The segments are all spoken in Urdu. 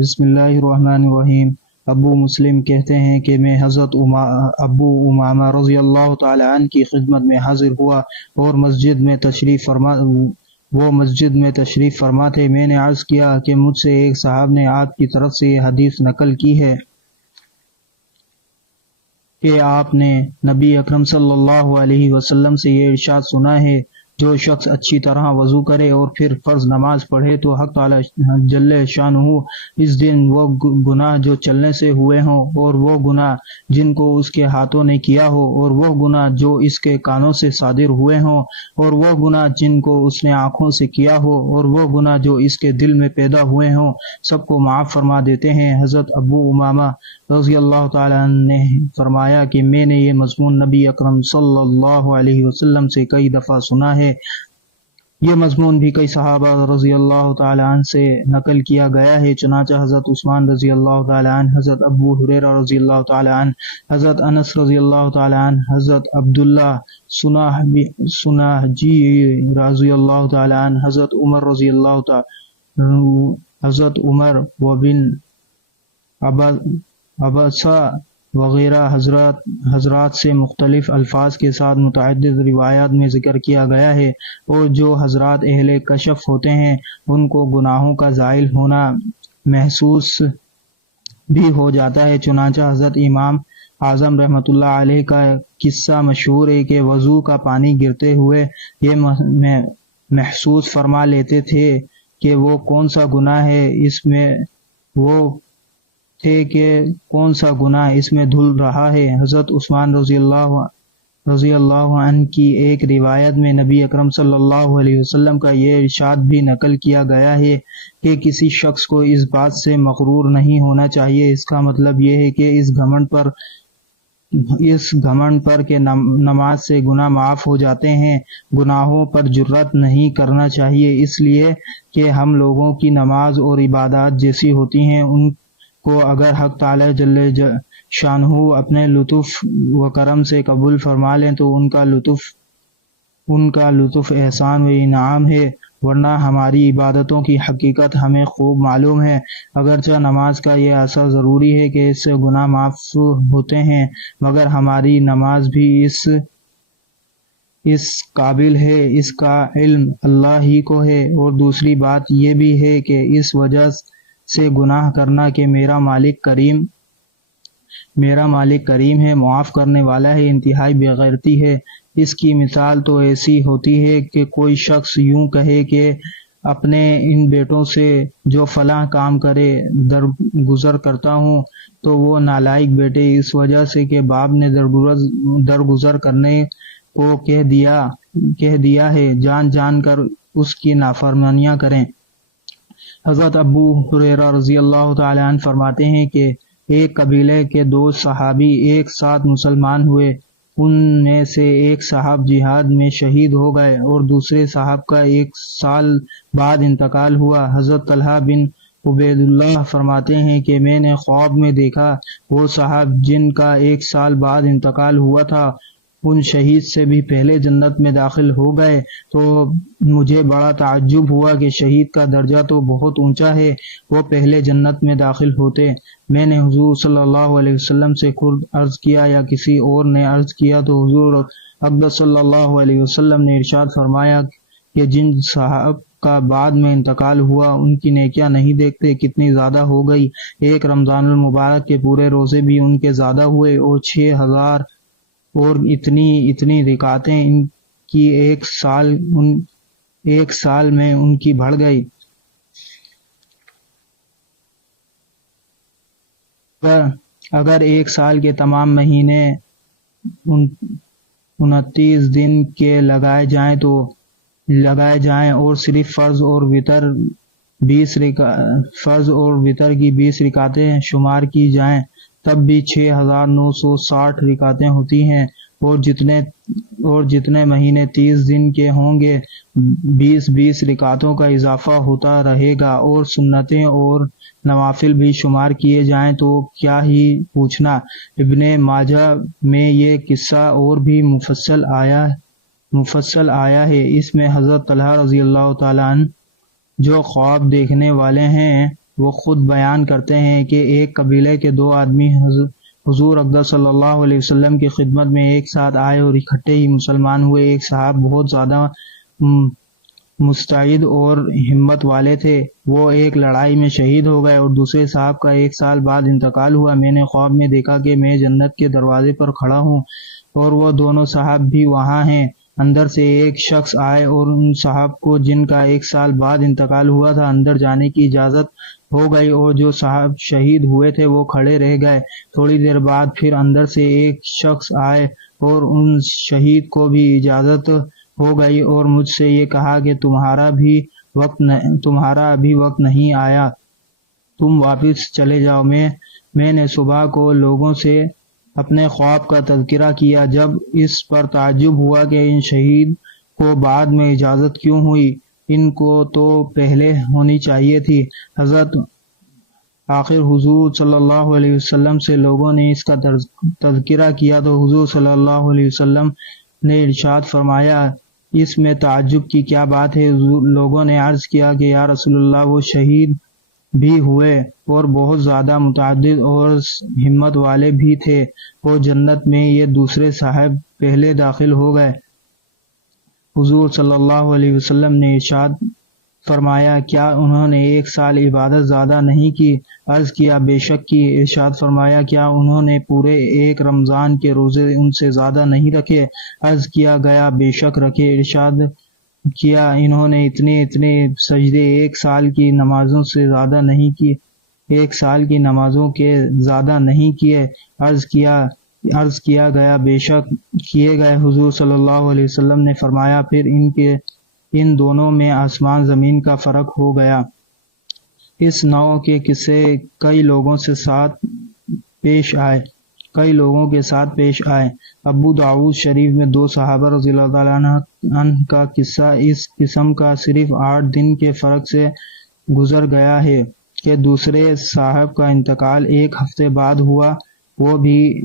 بسم اللہ الرحمن الرحیم۔ ابو مسلم کہتے ہیں کہ میں حضرت ابو امامہ رضی اللہ تعالی عنہ کی خدمت میں حاضر ہوا اور مسجد میں تشریف فرما تھے۔ میں نے عرض کیا کہ مجھ سے ایک صاحب نے آپ کی طرف سے یہ حدیث نقل کی ہے کہ آپ نے نبی اکرم صلی اللہ علیہ وسلم سے یہ ارشاد سنا ہے، جو شخص اچھی طرح وضو کرے اور پھر فرض نماز پڑھے تو حق تعالی جل شانہ اس دن وہ گناہ جو چلنے سے ہوئے ہوں اور وہ گناہ جن کو اس کے ہاتھوں نے کیا ہو اور وہ گناہ جو اس کے کانوں سے صادر ہوئے ہوں اور وہ گناہ جن کو اس نے آنکھوں سے کیا ہو اور وہ گناہ جو اس کے دل میں پیدا ہوئے ہوں، سب کو معاف فرما دیتے ہیں۔ حضرت ابو امامہ رضی اللہ تعالی عنہ نے فرمایا کہ میں نے یہ مضمون نبی اکرم صلی اللہ علیہ وسلم سے کئی دفعہ سنا ہے۔ یہ مضمون بھی کئی صحابہ رضی اللہ تعالی عنہ سے نقل کیا گیا ہے، چنانچہ حضرت عثمان رضی اللہ تعالی عنہ، حضرت ابو ہریرہ رضی اللہ تعالی عنہ، حضرت انس رضی اللہ تعالی عنہ، حضرت عبداللہ سناہجی رضی اللہ تعالی عنہ، حضرت عمر رضی اللہ تعالی، حضرت عمر وبن عباسہ وغیرہ حضرات سے مختلف الفاظ کے ساتھ متعدد روایات میں ذکر کیا گیا ہے، اور جو حضرات اہل کشف ہوتے ہیں ان کو گناہوں کا زائل ہونا محسوس بھی ہو جاتا ہے۔ چنانچہ حضرت امام اعظم رحمۃ اللہ علیہ کا قصہ مشہور ہے کہ وضو کا پانی گرتے ہوئے یہ محسوس فرما لیتے تھے کہ وہ کون سا گناہ ہے، اس میں وہ تھے کہ کون سا گناہ اس میں دھل رہا ہے۔ حضرت عثمان رضی اللہ عنہ کی ایک روایت میں نبی اکرم صلی اللہ علیہ وسلم کا یہ ارشاد بھی نقل کیا گیا ہے کہ کسی شخص کو اس بات سے مغرور نہیں ہونا چاہیے۔ اس کا مطلب یہ ہے کہ اس گھمنڈ پر کہ نماز سے گناہ معاف ہو جاتے ہیں، گناہوں پر جرأت نہیں کرنا چاہیے، اس لیے کہ ہم لوگوں کی نماز اور عبادات جیسی ہوتی ہیں، ان کو اگر حق تعالی جل شانہ اپنے لطف و کرم سے قبول فرما لیں تو ان کا لطف احسان و انعام ہے، ورنہ ہماری عبادتوں کی حقیقت ہمیں خوب معلوم ہے۔ اگرچہ نماز کا یہ اثر ضروری ہے کہ اس سے گناہ معاف ہوتے ہیں، مگر ہماری نماز بھی اس قابل ہے، اس کا علم اللہ ہی کو ہے، اور دوسری بات یہ بھی ہے کہ اس وجہ سے گناہ کرنا کہ میرا مالک کریم ہے، معاف کرنے والا ہے، انتہائی بے غیرتی ہے۔ اس کی مثال تو ایسی ہوتی ہے کہ کوئی شخص یوں کہے کہ اپنے ان بیٹوں سے جو فلاں کام کرے درگزر کرتا ہوں، تو وہ نالائق بیٹے اس وجہ سے کہ باپ نے درگزر کرنے کو کہہ دیا ہے، جان کر اس کی نافرمانیاں کریں۔ حضرت ابو ہریرہ رضی اللہ تعالی عنہ فرماتے ہیں کہ ایک قبیلے کے دو صحابی ایک ساتھ مسلمان ہوئے، ان میں سے ایک صاحب جہاد میں شہید ہو گئے اور دوسرے صاحب کا 1 سال بعد انتقال ہوا۔ حضرت طلحہ بن عبید اللہ فرماتے ہیں کہ میں نے خواب میں دیکھا وہ صاحب جن کا 1 سال بعد انتقال ہوا تھا، ان شہید سے بھی پہلے جنت میں داخل ہو گئے، تو مجھے بڑا تعجب ہوا کہ شہید کا درجہ تو بہت اونچا ہے، وہ پہلے جنت میں داخل ہوتے۔ میں نے حضور صلی اللہ علیہ وسلم سے خود عرض کیا یا کسی اور نے عرض کیا تو حضور اقدس صلی اللہ علیہ وسلم نے ارشاد فرمایا کہ جن صاحب کا بعد میں انتقال ہوا ان کی نیکیاں نہیں دیکھتے کتنی زیادہ ہو گئی، ایک رمضان المبارک کے پورے روزے بھی ان کے زیادہ ہوئے، اور 6000 اور اتنی رکعتیں ان کی ایک سال میں ان کی بڑھ گئی۔ اگر 1 سال کے تمام مہینے 29 دن کے لگائے جائیں اور صرف فرض اور وتر کی 20 رکعتیں شمار کی جائیں، تب بھی 6960 رکعتیں ہوتی ہیں، اور جتنے مہینے 30 دن کے ہوں گے 20 رکعتوں کا اضافہ ہوتا رہے گا، اور سنتیں اور نوافل بھی شمار کیے جائیں تو کیا ہی پوچھنا۔ ابن ماجہ میں یہ قصہ اور بھی مفصل آیا ہے۔ اس میں حضرت طلحہ رضی اللہ تعالیٰ عنہ جو خواب دیکھنے والے ہیں وہ خود بیان کرتے ہیں کہ ایک قبیلے کے دو آدمی حضور اقدس صلی اللہ علیہ وسلم کی خدمت میں ایک ساتھ آئے اور اکٹھے ہی مسلمان ہوئے۔ ایک صاحب بہت زیادہ مستعد اور ہمت والے تھے، وہ ایک لڑائی میں شہید ہو گئے، اور دوسرے صاحب کا 1 سال بعد انتقال ہوا۔ میں نے خواب میں دیکھا کہ میں جنت کے دروازے پر کھڑا ہوں اور وہ دونوں صاحب بھی وہاں ہیں۔ اندر سے ایک شخص آئے اور ان صاحب کو جن کا 1 سال بعد انتقال ہوا تھا اندر جانے کی اجازت ہو گئی، اور جو صاحب شہید ہوئے تھے وہ کھڑے رہ گئے۔ تھوڑی دیر بعد پھر اندر سے ایک شخص آئے اور ان شہید کو بھی اجازت ہو گئی اور مجھ سے یہ کہا کہ تمہارا ابھی وقت نہیں آیا، تم واپس چلے جاؤ۔ میں نے صبح کو لوگوں سے اپنے خواب کا تذکرہ کیا، جب اس پر تعجب ہوا کہ ان شہید کو بعد میں اجازت کیوں ہوئی، ان کو تو پہلے ہونی چاہیے تھی۔ آخر حضور صلی اللہ علیہ وسلم سے لوگوں نے اس کا تذکرہ کیا تو حضور صلی اللہ علیہ وسلم نے ارشاد فرمایا، اس میں تعجب کی کیا بات ہے؟ لوگوں نے عرض کیا کہ یا رسول اللہ، وہ شہید بھی ہوئے اور بہت زیادہ متعدد اور ہمت والے بھی تھے، وہ جنت میں، یہ دوسرے صاحب پہلے داخل ہو گئے۔ حضور صلی اللہ علیہ وسلم نے ارشاد فرمایا، کیا انہوں نے 1 سال عبادت زیادہ نہیں کی؟ عرض کیا بے شک کی۔ ارشاد فرمایا، کیا انہوں نے پورے 1 رمضان کے روزے ان سے زیادہ نہیں رکھے؟ عرض کیا گیا بے شک رکھے۔ ارشاد کیا انہوں نے اتنے سجدے 1 سال کی نمازوں سے زیادہ نہیں کی، 1 سال کی نمازوں کے زیادہ نہیں کیے؟ عرض کیا گیا بے شک کیے گئے۔ حضور صلی اللہ علیہ وسلم نے فرمایا، پھر ان دونوں میں آسمان زمین کا فرق ہو گیا۔ اس نوع کے قصے کئی لوگوں کے ساتھ پیش آئے۔ ابو داؤد شریف میں 2 صحابہ رضی اللہ تعالیٰ عنہ کا قصہ اس قسم کا صرف 8 دن کے فرق سے گزر گیا ہے کہ دوسرے صاحب کا انتقال 1 ہفتے بعد ہوا، وہ بھی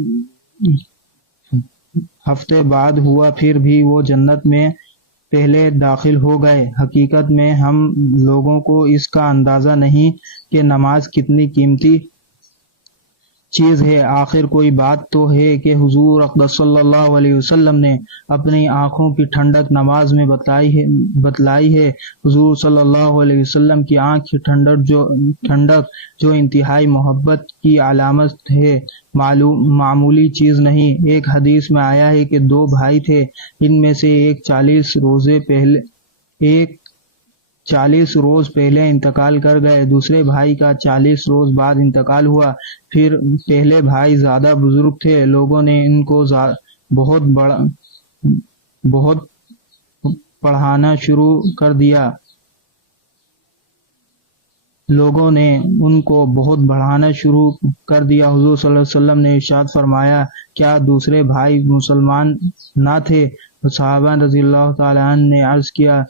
ہفتے بعد ہوا، پھر بھی وہ جنت میں پہلے داخل ہو گئے۔ حقیقت میں ہم لوگوں کو اس کا اندازہ نہیں کہ نماز کتنی قیمتی چیز ہے۔ آخر کوئی بات تو ہے کہ حضور اقدس صلی اللہ علیہ وسلم نے اپنی آنکھوں کی ٹھنڈک نماز میں بتلائی ہے۔ حضور صلی اللہ علیہ وسلم کی آنکھ کی ٹھنڈک جو انتہائی محبت کی علامت ہے، معمولی چیز نہیں۔ ایک حدیث میں آیا ہے کہ 2 بھائی تھے، ان میں سے ایک 40 روز پہلے انتقال کر گئے، دوسرے بھائی کا 40 روز بعد انتقال ہوا۔ پھر پہلے بھائی زیادہ بزرگ تھے، لوگوں نے ان کو بہت پڑھانا شروع کر دیا۔ حضور صلی اللہ علیہ وسلم نے ارشاد فرمایا، کیا دوسرے بھائی مسلمان نہ تھے؟ صحابہ رضی اللہ تعالیٰ عنہ نے عرض کیا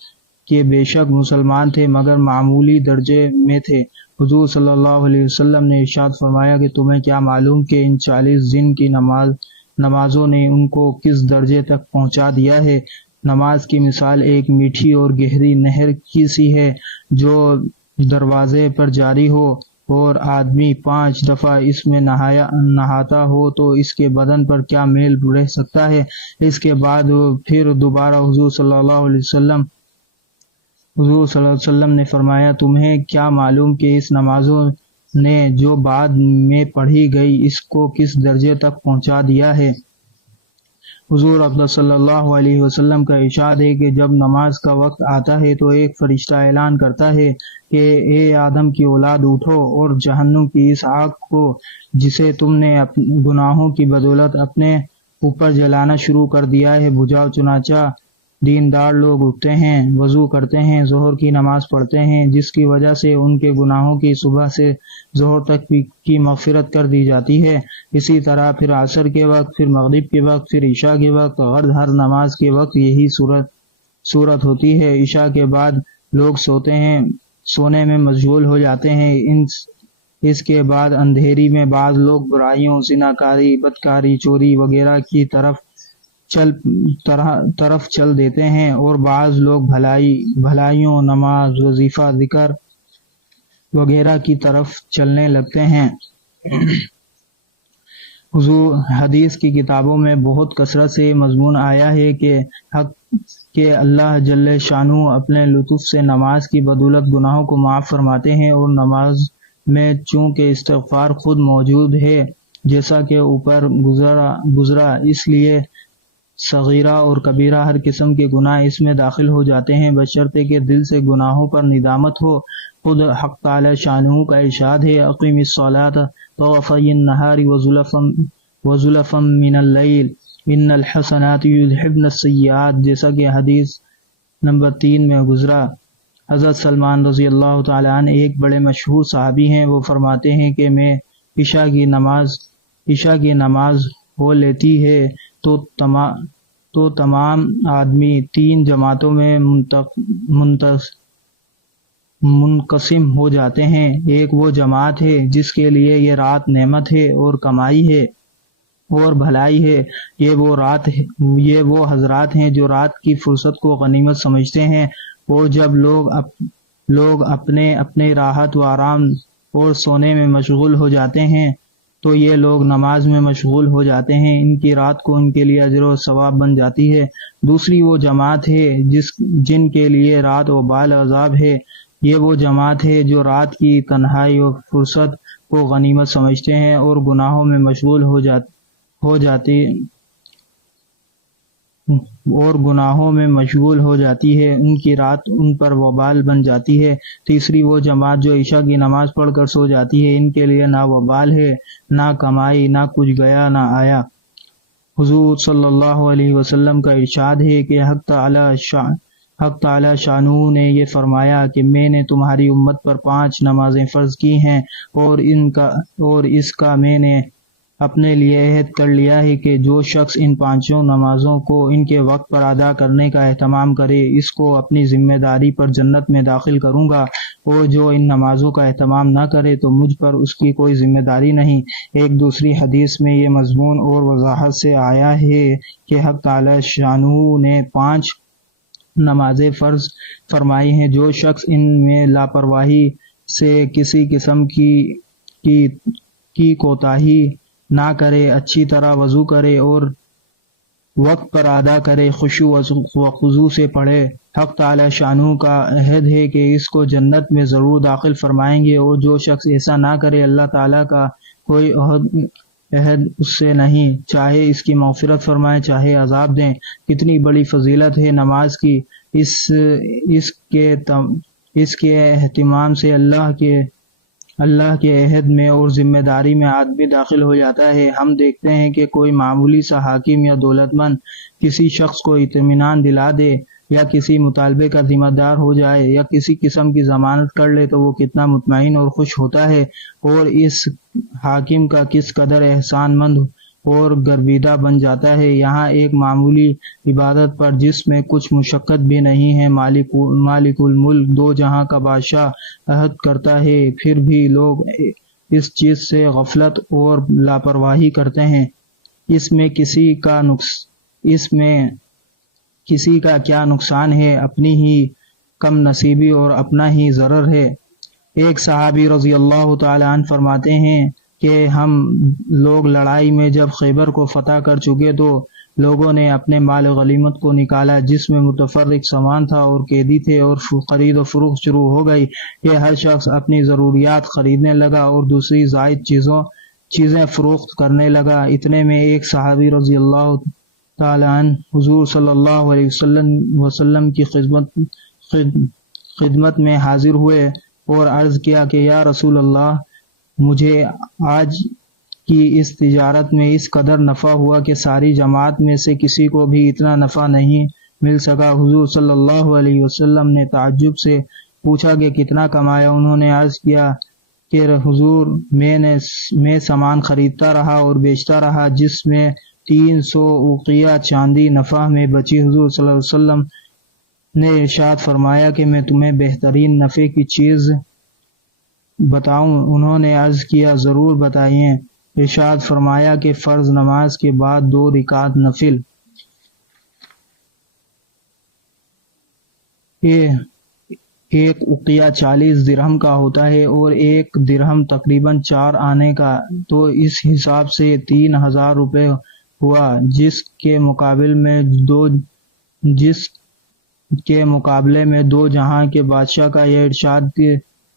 کہ بے شک مسلمان تھے، مگر معمولی درجے میں تھے۔ حضور صلی اللہ علیہ وسلم نے ارشاد فرمایا کہ تمہیں کیا معلوم کہ ان 40 دن کی نمازوں نے ان کو کس درجے تک پہنچا دیا ہے؟ نماز کی مثال ایک میٹھی اور گہری نہر کی سی ہے جو دروازے پر جاری ہو، اور آدمی 5 دفعہ اس میں نہاتا ہو تو اس کے بدن پر کیا میل رہ سکتا ہے؟ اس کے بعد پھر دوبارہ حضور صلی اللہ علیہ وسلم نے فرمایا، تمہیں کیا معلوم کہ اس نمازوں نے جو بعد میں پڑھی گئی اس کو کس درجے تک پہنچا دیا ہے؟ حضور اقدس صلی اللہ علیہ وسلم کا ارشاد ہے کہ جب نماز کا وقت آتا ہے تو ایک فرشتہ اعلان کرتا ہے کہ اے آدم کی اولاد اٹھو اور جہنم کی اس آگ کو جسے تم نے گناہوں کی بدولت اپنے اوپر جلانا شروع کر دیا ہے بجھاؤ۔ چنانچہ دیندار لوگ اٹھتے ہیں، وضو کرتے ہیں، ظہر کی نماز پڑھتے ہیں، جس کی وجہ سے ان کے گناہوں کی صبح سے ظہر تک کی مغفرت کر دی جاتی ہے۔ اسی طرح پھر عصر کے وقت، پھر مغرب کے وقت، پھر عشاء کے وقت، اور ہر نماز کے وقت یہی صورت ہوتی ہے۔ عشاء کے بعد لوگ سونے میں مشغول ہو جاتے ہیں۔ اس کے بعد اندھیری میں بعض لوگ برائیوں، زناکاری، بدکاری، چوری وغیرہ کی طرف چل دیتے ہیں، اور بعض لوگ بھلائیوں، نماز، وظیفہ، ذکر وغیرہ کی طرف چلنے لگتے ہیں۔ حضور حدیث کی کتابوں میں بہت کثرت سے مضمون آیا ہے کہ اللہ جل شانہ اپنے لطف سے نماز کی بدولت گناہوں کو معاف فرماتے ہیں، اور نماز میں چونکہ استغفار خود موجود ہے جیسا کہ اوپر گزرا، اس لیے صغیرہ اور کبیرہ ہر قسم کے گناہ اس میں داخل ہو جاتے ہیں، بشرطے کہ دل سے گناہوں پر ندامت ہو۔ خود حق تعالی شانہ کا ارشاد ہے، اقیم الصلاۃ طرفی النہار وزلفا من اللیل ان الحسنات یذہبن السیئات، جیسا کہ حدیث نمبر 3 میں گزرا۔ حضرت سلمان رضی اللہ تعالیٰ عنہ ایک بڑے مشہور صحابی ہیں، وہ فرماتے ہیں کہ میں عشاء کی نماز ہو لیتی ہے تو تمام آدمی 3 جماعتوں میں منقسم ہو جاتے ہیں۔ ایک وہ جماعت ہے جس کے لیے یہ رات نعمت ہے اور کمائی ہے اور بھلائی ہے، یہ وہ حضرات ہیں جو رات کی فرصت کو غنیمت سمجھتے ہیں، اور جب لوگ اپنے راحت و آرام اور سونے میں مشغول ہو جاتے ہیں تو یہ لوگ نماز میں مشغول ہو جاتے ہیں، ان کی رات کو ان کے لیے اجر و ثواب بن جاتی ہے۔ دوسری وہ جماعت ہے جن کے لیے رات و بال عذاب ہے، یہ وہ جماعت ہے جو رات کی تنہائی اور فرصت کو غنیمت سمجھتے ہیں اور گناہوں میں مشغول ہو جاتی ہے، ان کی رات ان پر وبال بن جاتی ہے۔ تیسری وہ جماعت جو عشاء کی نماز پڑھ کر سو جاتی ہے، ان کے لیے نہ وبال ہے، نہ کمائی، نہ کچھ گیا نہ آیا۔ حضور صلی اللہ علیہ وسلم کا ارشاد ہے کہ حق تعالی شانہ نے یہ فرمایا کہ میں نے تمہاری امت پر 5 نمازیں فرض کی ہیں، اور اس کا میں نے اپنے لیے عہد کر لیا ہے کہ جو شخص ان 5 نمازوں کو ان کے وقت پر ادا کرنے کا اہتمام کرے، اس کو اپنی ذمہ داری پر جنت میں داخل کروں گا، اور جو ان نمازوں کا اہتمام نہ کرے تو مجھ پر اس کی کوئی ذمہ داری نہیں۔ ایک دوسری حدیث میں یہ مضمون اور وضاحت سے آیا ہے کہ حق تعالی شانہ نے 5 نمازیں فرض فرمائی ہیں، جو شخص ان میں لاپرواہی سے کسی قسم کی کوتاہی نہ کرے، اچھی طرح وضو کرے اور وقت پر ادا کرے، خشوع و خضوع سے پڑھے، حق تعالی شانہ کا عہد ہے کہ اس کو جنت میں ضرور داخل فرمائیں گے، اور جو شخص ایسا نہ کرے اللہ تعالی کا کوئی عہد اس سے نہیں، چاہے اس کی مغفرت فرمائے چاہے عذاب دیں۔ کتنی بڑی فضیلت ہے نماز کی، اس کے اہتمام سے اللہ کے عہد میں اور ذمہ داری میں آدمی داخل ہو جاتا ہے۔ ہم دیکھتے ہیں کہ کوئی معمولی سا حاکم یا دولت مند کسی شخص کو اطمینان دلا دے یا کسی مطالبے کا ذمہ دار ہو جائے یا کسی قسم کی ضمانت کر لے تو وہ کتنا مطمئن اور خوش ہوتا ہے، اور اس حاکم کا کس قدر احسان مند اور گرویدہ بن جاتا ہے۔ یہاں ایک معمولی عبادت پر جس میں کچھ مشقت بھی نہیں ہے، مالک الملک 2 جہاں کا بادشاہ عہد کرتا ہے، پھر بھی لوگ اس چیز سے غفلت اور لاپرواہی کرتے ہیں۔ اس میں کسی کا کیا نقصان ہے، اپنی ہی کم نصیبی اور اپنا ہی ضرر ہے۔ ایک صحابی رضی اللہ تعالی عنہ فرماتے ہیں کہ ہم لوگ لڑائی میں جب خیبر کو فتح کر چکے تو لوگوں نے اپنے مال غنیمت کو نکالا، جس میں متفرق سامان تھا اور قیدی تھے، اور خرید و فروخت شروع ہو گئی کہ ہر شخص اپنی ضروریات خریدنے لگا اور دوسری زائد چیزیں فروخت کرنے لگا۔ اتنے میں ایک صحابی رضی اللہ تعالی عنہ حضور صلی اللہ علیہ وسلم کی خدمت میں حاضر ہوئے اور عرض کیا کہ یا رسول اللہ، مجھے آج کی اس تجارت میں اس قدر نفع ہوا کہ ساری جماعت میں سے کسی کو بھی اتنا نفع نہیں مل سکا۔ حضور صلی اللہ علیہ وسلم نے تعجب سے پوچھا کہ کتنا کمایا؟ انہوں نے عرض کیا کہ حضور میں سامان خریدتا رہا اور بیچتا رہا جس میں 300 اوقیہ چاندی نفع میں بچی۔ حضور صلی اللہ علیہ وسلم نے ارشاد فرمایا کہ میں تمہیں بہترین نفع کی چیز بتاؤں؟ انہوں نے عرض کیا ضرور بتائیے۔ ارشاد فرمایا کہ فرض نماز کے بعد 2 رکعت نفل۔ ایک اقیہ 40 درہم کا ہوتا ہے اور ایک درہم تقریباً 4 آنے کا، تو اس حساب سے 3000 روپے ہوا، جس کے مقابلے میں دو جہاں کے بادشاہ کا یہ ارشاد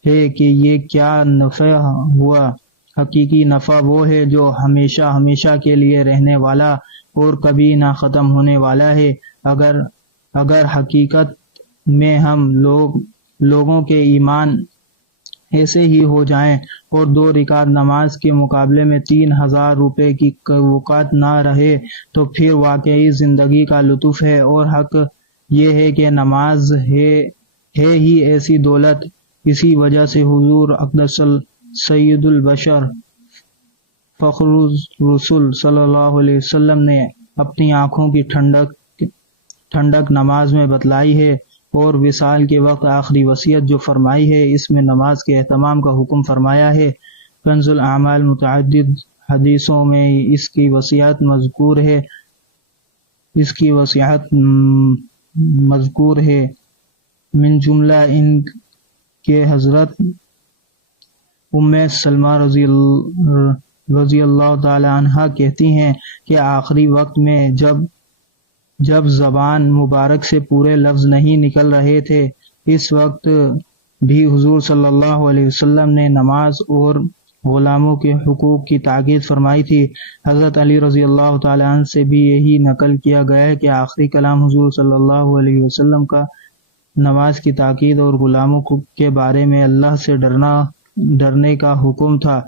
ہے کہ یہ کیا نفع ہوا۔ حقیقی نفع وہ ہے جو ہمیشہ ہمیشہ کے لیے رہنے والا اور کبھی نہ ختم ہونے والا ہے۔ اگر حقیقت میں ہم لوگوں کے ایمان ایسے ہی ہو جائیں اور 2 رکعت نماز کے مقابلے میں 3000 روپے کی وقت نہ رہے تو پھر واقعی زندگی کا لطف ہے۔ اور حق یہ ہے کہ نماز ہے ہی ایسی دولت۔ اسی وجہ سے حضور اقدس سید البشر فخر الرسول صلی اللہ علیہ وسلم نے اپنی آنکھوں کی ٹھنڈک نماز میں بتلائی ہے، اور وصال کے وقت آخری وصیت جو فرمائی ہے اس میں نماز کے اہتمام کا حکم فرمایا ہے۔ کنز الاعمال متعدد حدیثوں میں اس کی وصیت مذکور ہے، من جملہ ان کے حضرت ام سلمہ رضی اللہ تعالی عنہا کہتی ہیں کہ آخری وقت میں جب زبان مبارک سے پورے لفظ نہیں نکل رہے تھے، اس وقت بھی حضور صلی اللہ علیہ وسلم نے نماز اور غلاموں کے حقوق کی تاکید فرمائی تھی۔ حضرت علی رضی اللہ تعالی عنہ سے بھی یہی نقل کیا گیا ہے کہ آخری کلام حضور صلی اللہ علیہ وسلم کا نماز کی تاکید اور غلاموں کے بارے میں اللہ سے ڈرنے کا حکم تھا۔